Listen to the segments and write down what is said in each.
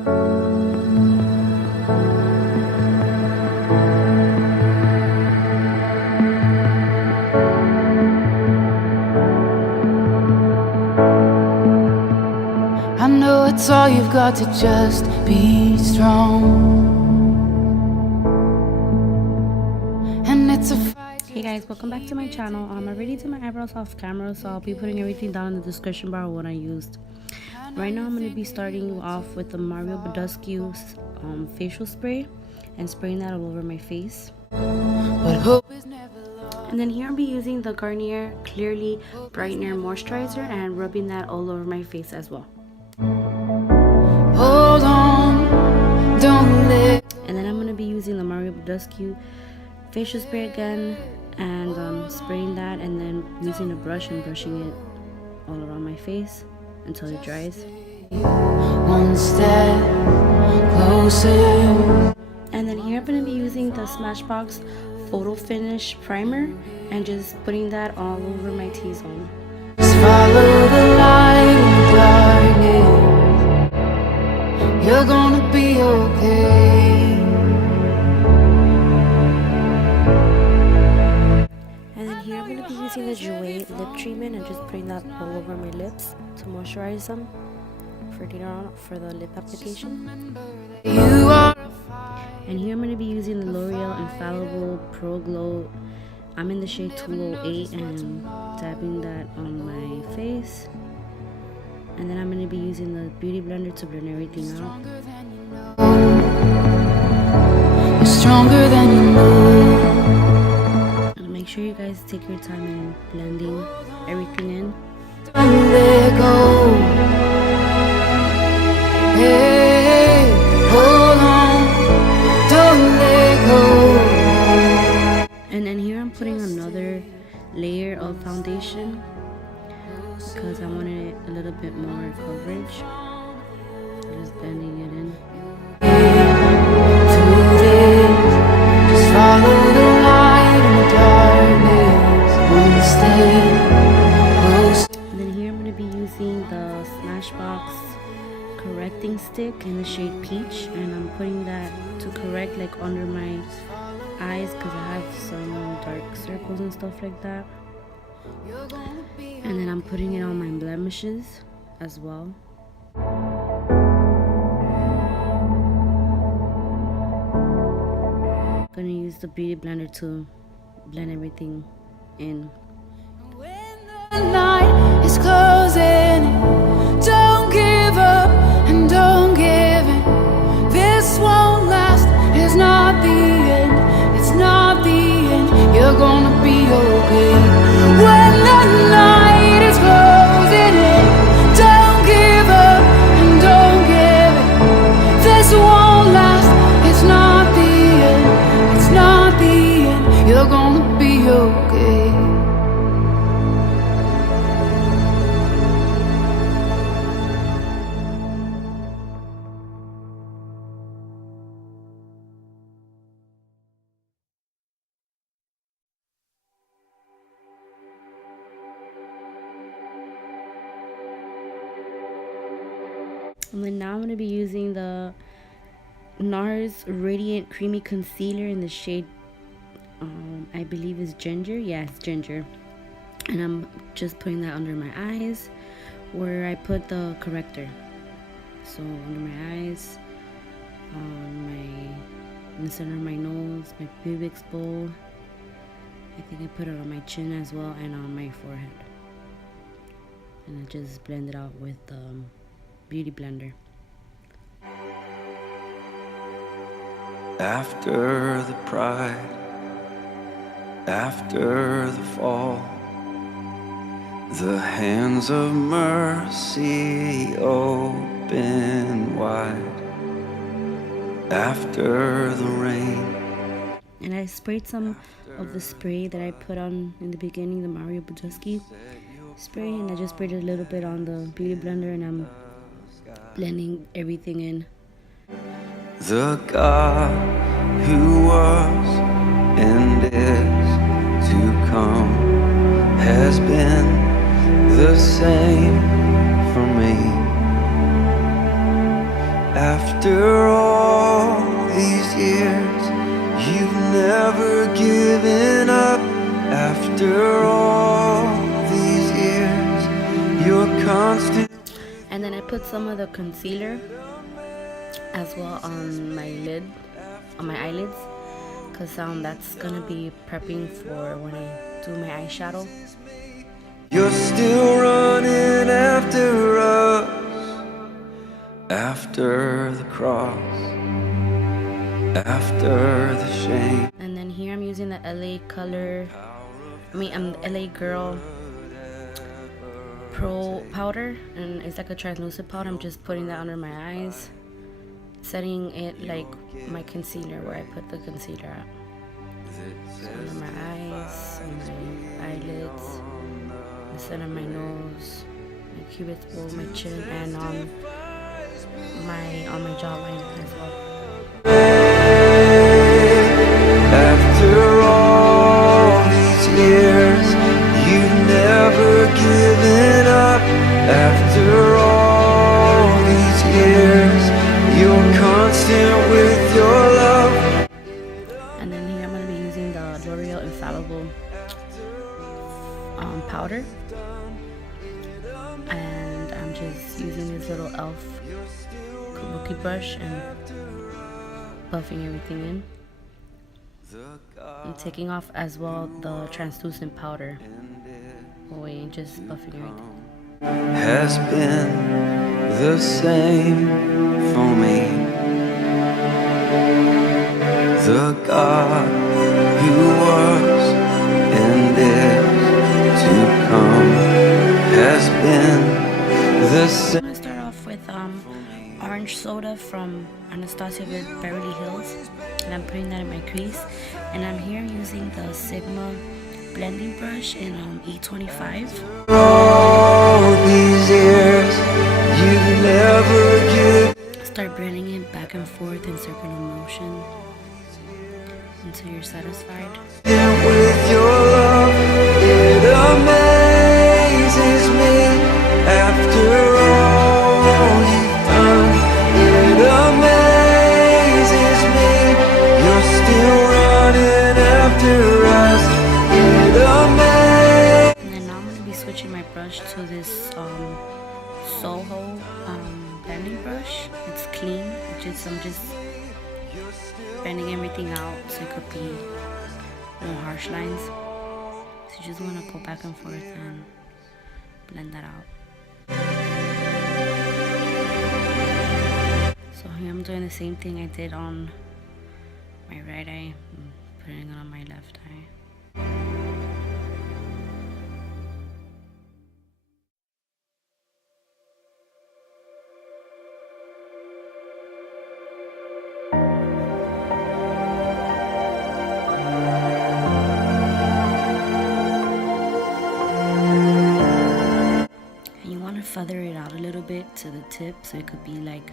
I know it's all you've got to just be strong. And it's a fight. Hey guys, welcome back to my channel. I already did my eyebrows off camera, so I'll be putting everything down in the description bar of what I used. Right now I'm going to be starting off with the BADESCU facial spray and spraying that all over my face. And then here I'll be using the Garnier Clearly Brightener Moisturizer and rubbing that all over my face as well. Hold on, don't let. And then I'm going to be using the BADESCU facial spray again and spraying that, and then using a brush and brushing it all around my face until it dries. One step closer. And then here I'm going to be using the SMASHBOX Photo Finish Primer and just putting that all over my T-zone. Just follow the light in the darkness. You're gonna be okay. And then here I'm going to be using the Jouer lip treatment and just putting that all over my lips to moisturize them for later on for the lip application. You are. And here I'm going to be using the L'Oreal Infallible Pro Glow. I'm in the shade 208 and dabbing that on my face. And then I'm going to be using the Beauty Blender to blend everything out. You're stronger than you know. And make sure you guys take your time in blending everything in. Don't let go. Hey, hold on. Don't let go. And then here I'm putting another layer of foundation because I wanted a little bit more coverage. Just blending it in. Through this, just follow the light in the darkness. One step closer. And then here I'm going to be using the SMASHBOX correcting stick in the shade Peach, and I'm putting that to correct like under my eyes because I have some dark circles and stuff like that. And then I'm putting it on my blemishes as well. I'm gonna use the Beauty Blender to blend everything in. When the night is closing, don't give up and don't give in. This won't last, it's not the end, it's not the end. You're gonna be okay. When the night is closing in, don't give up and don't give in. This won't last, it's not the end, it's not the end. You're gonna be okay. And then now I'm going to be using the NARS Radiant Creamy Concealer in the shade, I believe is Ginger. Yeah, it's Ginger. And I'm just putting that under my eyes where I put the corrector. So under my eyes, in the center of my nose, my pubic bowl. I think I put it on my chin as well and on my forehead. And I just blend it out with the Beauty Blender. After the pride, after the fall, the hands of mercy open wide. After the rain. And I sprayed some of the spray that I put on in the beginning, the BADESCU spray, and I just sprayed it a little bit on the Beauty Blender, and I'm blending everything in. The God who was and is to come has been the same for me. After After all these years, you've never given up. After all these years, you're constant. And then I put some of the concealer as well on my lid, on my eyelids, because that's gonna be prepping for when I do my eyeshadow. You're still running after us, after the cross, after the shame. And then here I'm using the LA color, I'm LA Girl Pro powder, and it's like a translucent powder. I'm just putting that under my eyes, setting it like my concealer, where I put the concealer at. So under my eyes, on my eyelids, the center of my nose, my cupid's bow, my chin, and on my jawline as well. After all these years, you've never given up. After all these years, you're constant with your love. And then here I'm going to be using the L'Oreal Infallible powder, and I'm just using this little elf kabuki brush and buffing everything in. I'm taking off as well the translucent powder away and just buffing everything. Has been the same for me. The God who was and is to come has been the same. I'm going to start off with orange soda from ANASTASIA Beverly Hills, and I'm putting that in my crease. And I'm here using the Sigma blending brush in E25. All these years, you've never given. Start blending it back and forth in circular motion until you're satisfied. With your love, it amazes me. After all you've done, it amazes me. You're still running after us. It amazes. And then now I'm going to be switching my brush to this Soho blending brush. It's clean. I'm just blending everything out so it could be no harsh lines. So you just want to go back and forth and blend that out. So here I'm doing the same thing I did on my right eye. I'm putting it on my left eye. Feather it out a little bit to the tip so it could be like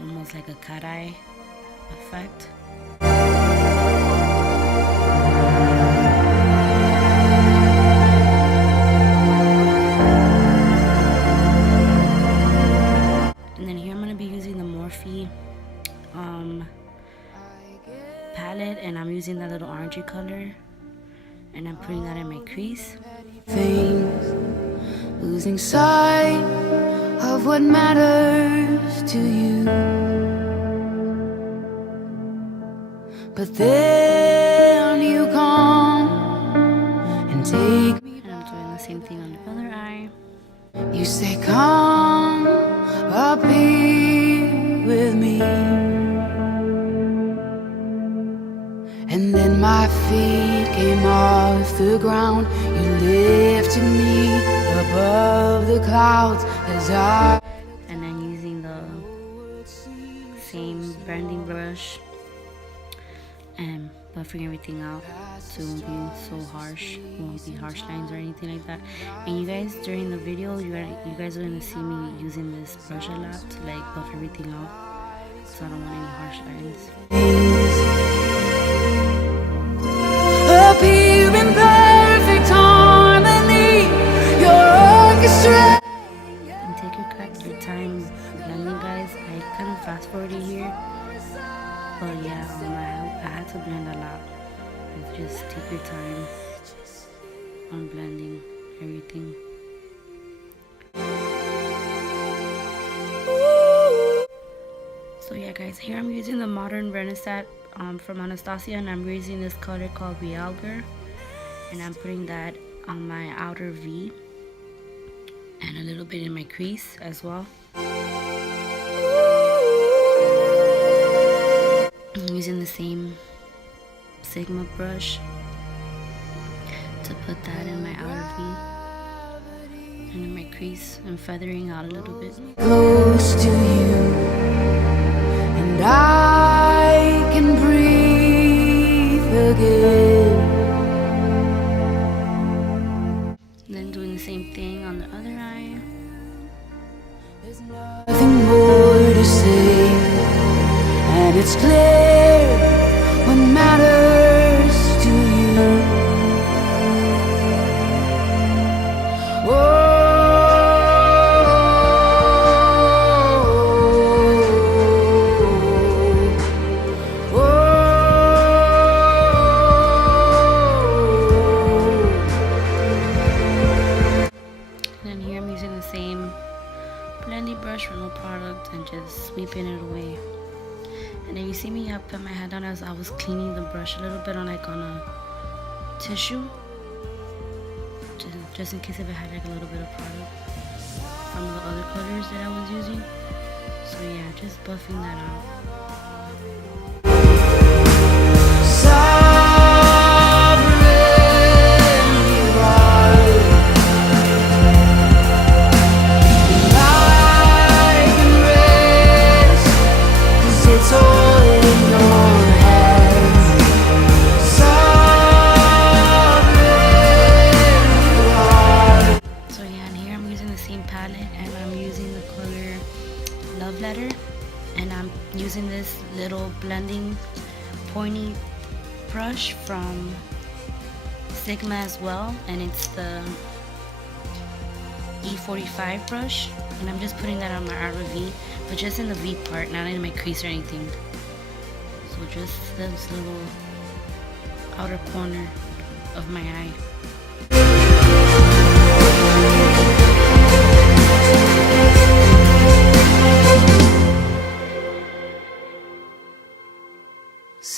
almost like a cat eye effect. And then here I'm going to be using the Morphe palette, and I'm using that little orangey color, and I'm putting that in my crease. Things, losing sight of what matters to you. But then you come and take me. And I'm doing the same thing on the other eye. You say, come up here with me. And then my feet came off the ground. You lifted me above the clouds as I. And then using the same blending brush and buffing everything out so it won't be so harsh. It won't be harsh lines or anything like that. And you guys, during the video, you guys are gonna see me using this brush a lot to like buff everything out, so I don't want any harsh lines. Appear in perfect harmony, your orchestra. I'm taking your time blending, guys. I kind of fast forwarded here, but yeah, I had to blend a lot. Just take your time on blending everything. So yeah, guys, here I'm using the Modern Renaissance from Anastasia, and I'm using this color called EYLURE, and I'm putting that on my outer V and a little bit in my crease as well. I'm using the same Sigma brush to put that in my outer V and in my crease and feathering out a little bit. Close to you, and I can breathe again. And then doing the same thing on the other eye. There's nothing more to say, and it's clear what matters to you. And here I'm using the same blending brush with no product and just sweeping it away. And then you see me, I put my hand down as I was cleaning the brush a little bit on like on a tissue, just in case if it had like a little bit of product from the other colors that I was using. So yeah, just buffing that out. Using this little blending pointy brush from Sigma as well, and it's the E45 brush, and I'm just putting that on my outer V, but just in the V part, not in my crease or anything. So just this little outer corner of my eye.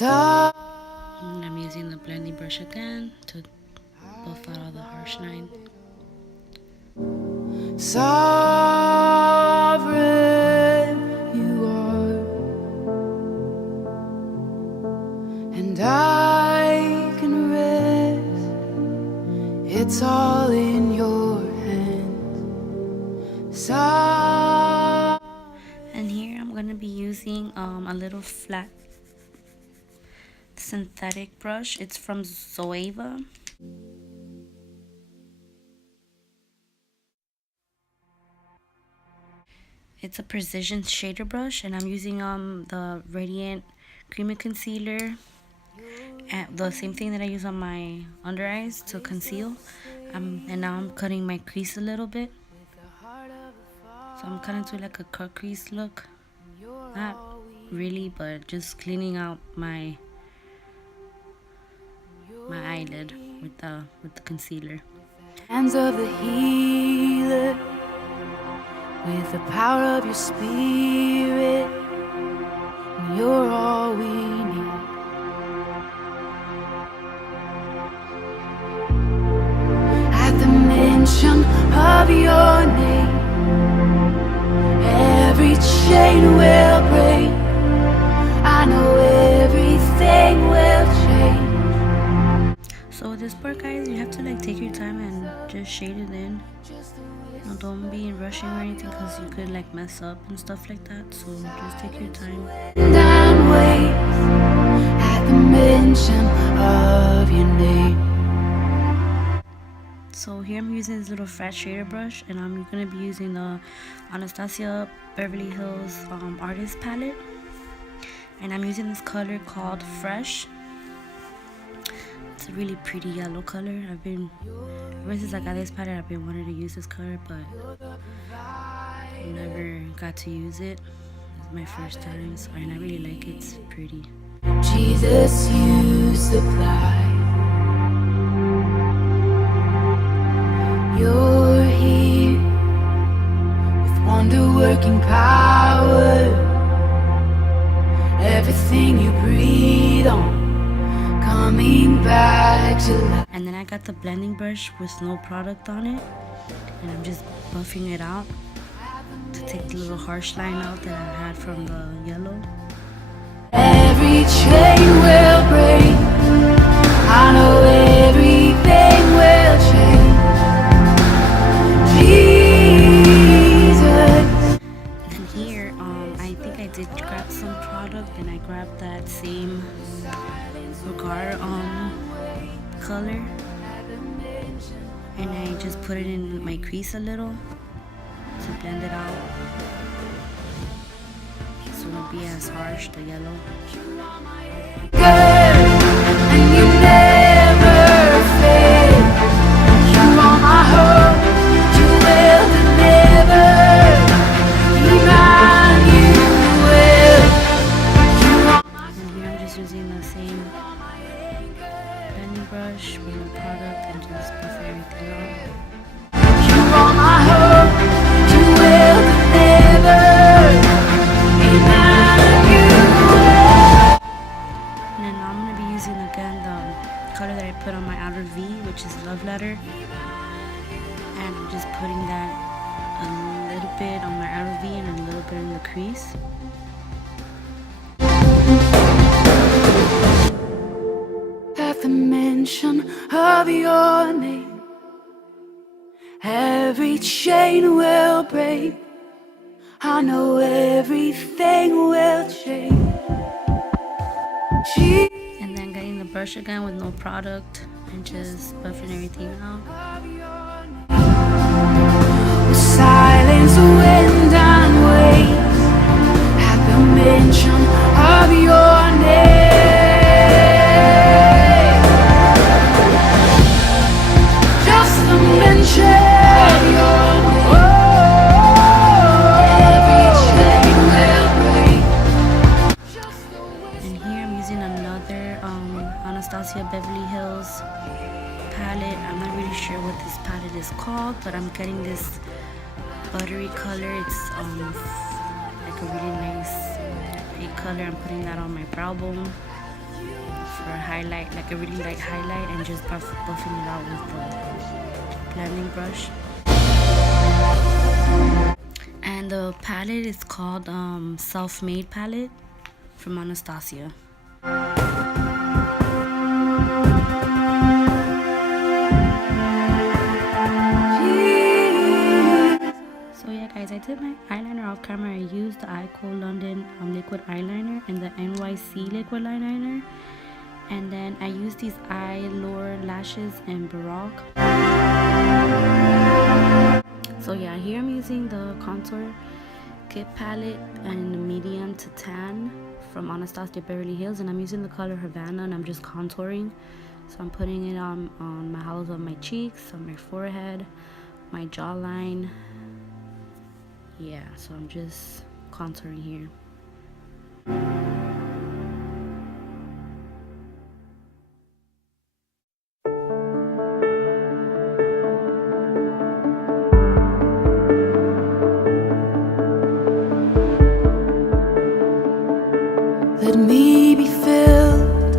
And I'm using the blending brush again to buff out all the harsh line. Sovereign you are, and I can rest. It's all in your hands. And here I'm gonna be using a little flat synthetic brush. It's from Zoeva. It's a precision shader brush, and I'm using the Radiant Creamy Concealer, and the same thing that I use on my under eyes to conceal. And now I'm cutting my crease a little bit, so I'm cutting to like a cut crease look. Not really, but just cleaning out my eyelid with the concealer. Hands of the healer, with the power of your spirit, you're all we need. At the mention of your name, every chain will break. I know everything will change. So with this part, guys, you have to like take your time and just shade it in. Don't be rushing or anything, because you could like mess up and stuff like that. So just take your time. And wait at the mention of your name. So here I'm using this little fat shader brush, and I'm gonna be using the Anastasia Beverly Hills Artist Palette, and I'm using this color called Fresh. It's a really pretty yellow color. Ever since I got this palette, I've been wanting to use this color, but got to use it. It's my first time, so, and I really like it. It's pretty. Jesus, you supply. You're here with wonder-working power. Everything you breathe on, coming back to life. And then I got the blending brush with no product on it, and I'm just buffing it out to take the little harsh line out that I had from the yellow. Every chain will break. I know everything will change. Jesus. And here, I think I did grab some product, and I grabbed that same regard color, and I just put it in my crease a little to blend it out, so it won't be as harsh, the yellow. And you never fail. You are my hope. You will deliver. Emmanuel. You are my And here I'm just using the same blending brush with the product and just buff everything out. You are my hope. You will deliver. Emmanuel. And then now I'm going to be using again the color that I put on my outer V, which is Love Letter. And I'm just putting that a little bit on my outer V and a little bit in the crease. At the mention of your name, every chain will break. I know everything will change. And then getting the brush again with no product and just buffing everything out. Silence, wind, and waves at the mention of your name. Just the mention of your name. Every chain will break. And here I'm using another Anastasia Beverly Hills palette. I'm not really sure what this palette is called, but I'm getting this buttery color. It's like a really nice big color. I'm putting that on my brow bone for a highlight, like a really light highlight, and just buffing it out with the blending brush. And the palette is called Self-Made palette from Anastasia. So yeah guys, I did my eyeliner off camera. I used the EYEKO London liquid eyeliner and the NYC liquid eyeliner, and then I used these EYLURE lashes in Baroque. So yeah, here I'm using the contour kit palette in the medium to tan from Anastasia Beverly Hills, and I'm using the color Havana, and I'm just contouring. So I'm putting it on my hollows of my cheeks, on my forehead, my jawline. Yeah, so I'm just contouring here. Let me be filled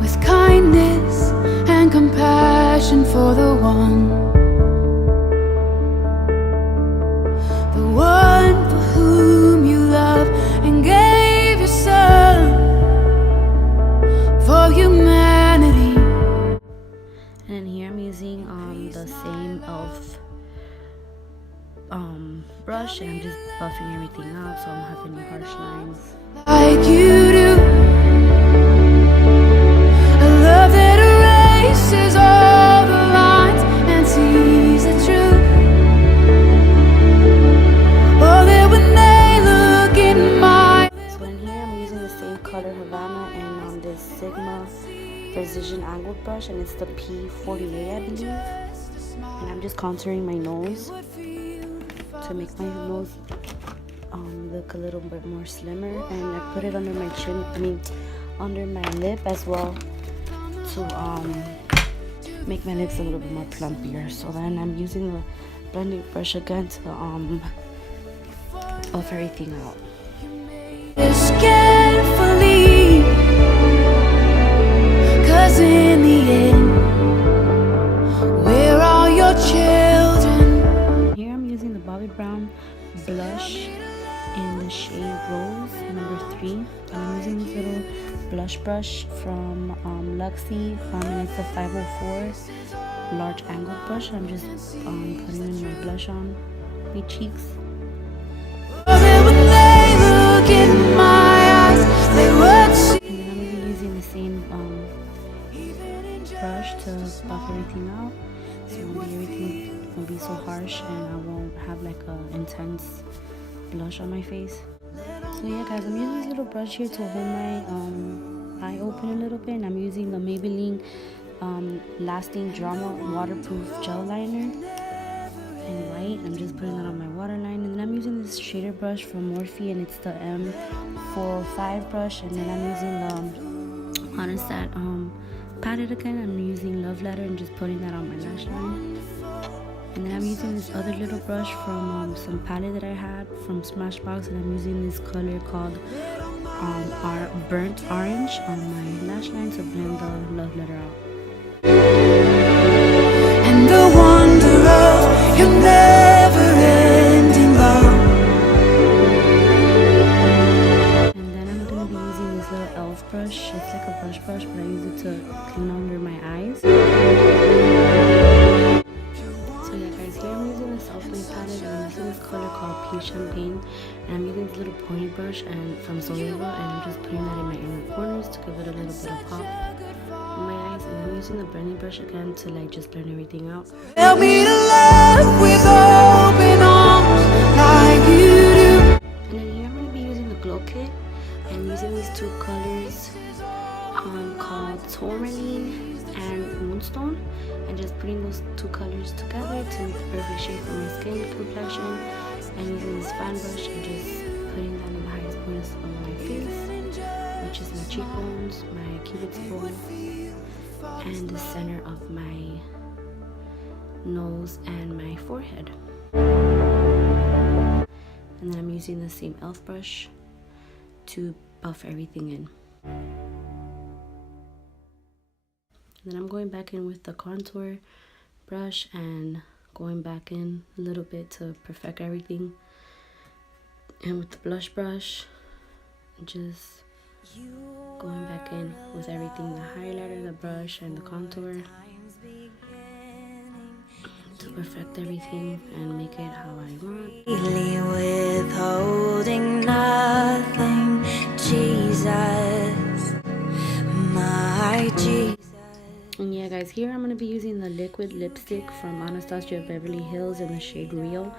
with kindness and compassion for the one for whom you love and gave your son for humanity. And then here I'm using the same e.l.f. brush, and I'm just buffing everything out so I don't have any harsh lines. Like you do, a love that erases all the lines and sees the truth. Oh, there when they look in my. So in here I'm using the same color Havana and on this Sigma Precision Angled brush, and it's the P48 I believe. And I'm just contouring my nose. to make my nose look a little bit more slimmer, and I put it under my chin, under my lip as well, to make my lips a little bit more plumpier. So then I'm using the blending brush again to buff everything out. Carefully, 'cause in the end, we're all your children. Here I'm using the Bobbi Brown blush in the shade Rose number 3, and I'm using this little blush brush from Luxie, and it's a 504 large angle brush. I'm just putting in my blush on my cheeks. When they look in my eyes, they would see. And then I'm going to be using the same brush to buff everything out, so everything won't be so harsh and I won't have like a intense blush on my face. So yeah guys, I'm using this little brush here to hold my eye open a little bit, and I'm using the Maybelline Lasting Drama Waterproof Gel Liner in white. I'm just putting that on my waterline, and then I'm using this shader brush from Morphe, and it's the M405 brush, and then I'm using the ANASTASIA palette again. I'm using Love Letter and just putting that on my lash line. And then I'm using this other little brush from some palette that I had from Smashbox, and I'm using this color called Burnt Orange on my lash line to blend the Love Letter out. And the wonder of your never-ending love. And then I'm going to be using this little e.l.f. brush. It's like a brush, but I use it to clean under my eyes. So yeah guys, here I'm using the self-made palette, and I'm using this color called Pink Champagne, and I'm using this little pointy brush and from Zoeva, and I'm just putting that in my inner corners to give it a little bit of pop in my eyes. And I'm using the blending brush again to like just blend everything out. Help me to love with open arms like you do. And then here I'm going to be using the glow kit, and using these two colors called Tourmaline and Moonstone, and just putting those two colors together to make the perfect shade for my skin complexion, and using this fan brush and just putting that in the highest points of my face, which is my cheekbones, my cupid's bow, and the center of my nose and my forehead. And then I'm using the same e.l.f. brush to buff everything in. And then I'm going back in with the contour brush and going back in a little bit to perfect everything. And with the blush brush, just going back in with everything, the highlighter, the brush, and the contour, to perfect everything and make it how I want. Withholding nothing, Jesus, my Jesus. And yeah guys, here I'm going to be using the liquid lipstick from ANASTASIA Beverly Hills in the shade Real,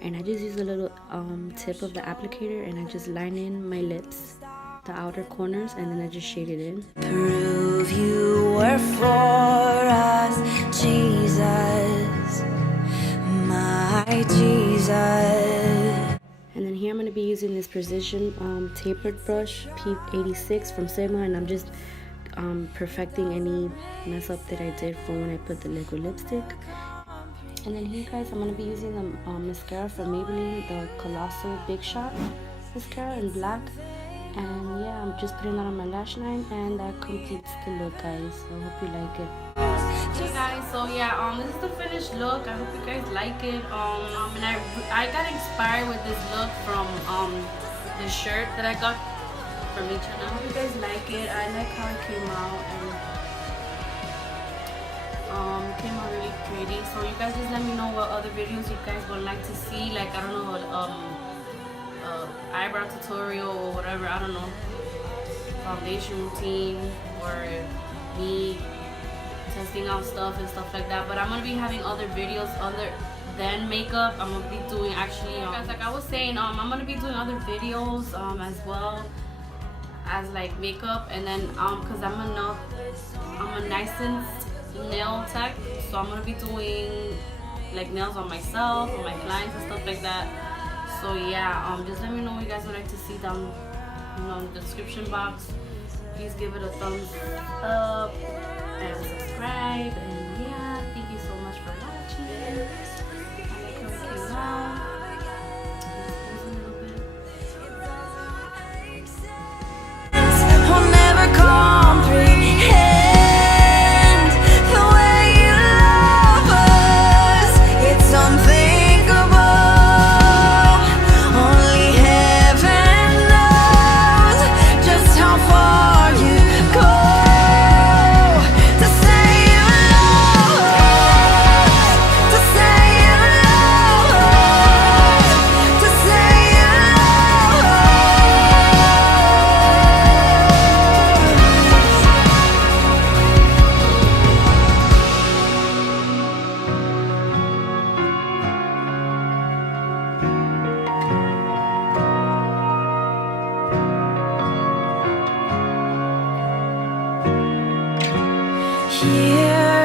and I just use a little tip of the applicator, and I just line in my lips, the outer corners, and then I just shade it in. Prove you were for us, Jesus, my Jesus. And then here I'm going to be using this precision tapered brush P86 from Sigma, and I'm just perfecting any mess up that I did from when I put the liquid lipstick. And then here guys, I'm going to be using the mascara from Maybelline, the Colossal Big Shot mascara in black. And yeah, I'm just putting that on my lash line, and that completes the look guys. So I hope you like it. Hey guys, so yeah, this is the finished look. I hope you guys like it. And I got inspired with this look from the shirt that I got from each, and I hope you guys like it. I like how it came out, and it came out really pretty. So you guys just let me know what other videos you guys would like to see. Like, I don't know, eyebrow tutorial or whatever, I don't know, foundation routine, or me testing out stuff and stuff like that. But I'm gonna be having other videos other than makeup. I'm gonna be doing actually guys, like I was saying, I'm gonna be doing other videos as well as like makeup. And then because I'm a licensed nail tech, so I'm gonna be doing like nails on myself, on my clients and stuff like that. So yeah, just let me know what you guys would like to see down, you know, in the description box. Please give it a thumbs up and subscribe. And yeah, thank you so much for watching. I like how it came out. I'll never comprehend the way you love us. It's unthinkable. Only heaven knows just how far you go to say you love us, to say you love us, to say you love us. Here